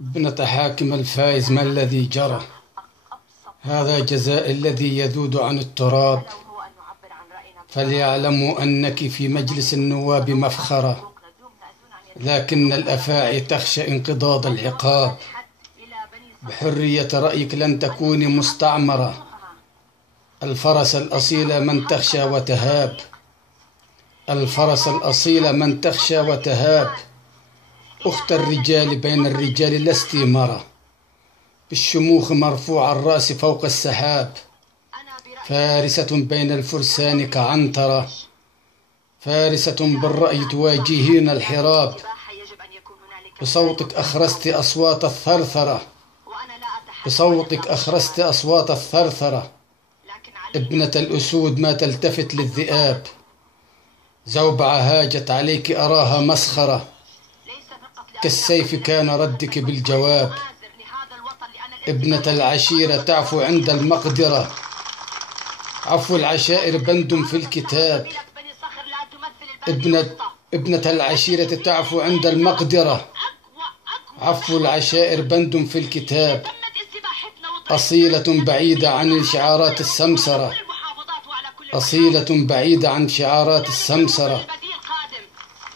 ابنة حاكم الفايز، ما الذي جرى؟ هذا جزاء الذي يذود عن التراب. فليعلموا أنك في مجلس النواب مفخرة، لكن الأفاعي تخشى انقضاض العقاب. بحرية رأيك لن تكوني مستعمرة، الفرس الأصيل من تخشى وتهاب. الفرس الأصيل من تخشى وتهاب. أخت الرجال بين الرجال لست مرة، بالشموخ مرفوع الرأس فوق السحاب. فارسة بين الفرسان كعنترة، فارسة بالرأي تواجهين الحراب. بصوتك أخرست أصوات الثرثرة، بصوتك أخرست أصوات الثرثرة. ابنة الأسود ما تلتفت للذئاب، زوبعة هاجت عليك أراها مسخرة، كالسيف كان ردك بالجواب. ابنة العشيرة تعفو عند المقدرة، عفو العشائر بند في الكتاب. ابنة العشيرة تعفو عند المقدرة، عفو العشائر بند في الكتاب. أصيلة بعيدة عن شعارات السمسرة، أصيلة بعيدة عن شعارات السمسرة.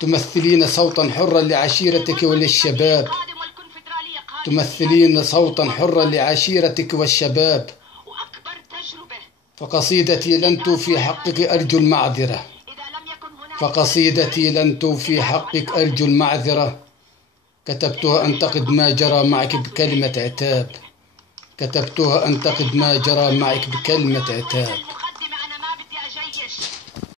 تمثلين صوتا حرا لعشيرتك وللشباب، تمثلين صوتا حرا لعشيرتك والشباب. فقصيدتي لن توفي حقك أرجو المعذرة، فقصيدتي لن توفي حقك أرجو المعذرة. كتبتها أنتقد ما جرى معك بكلمة عتاب، كتبتها أنتقد ما جرى معك بكلمة عتاب.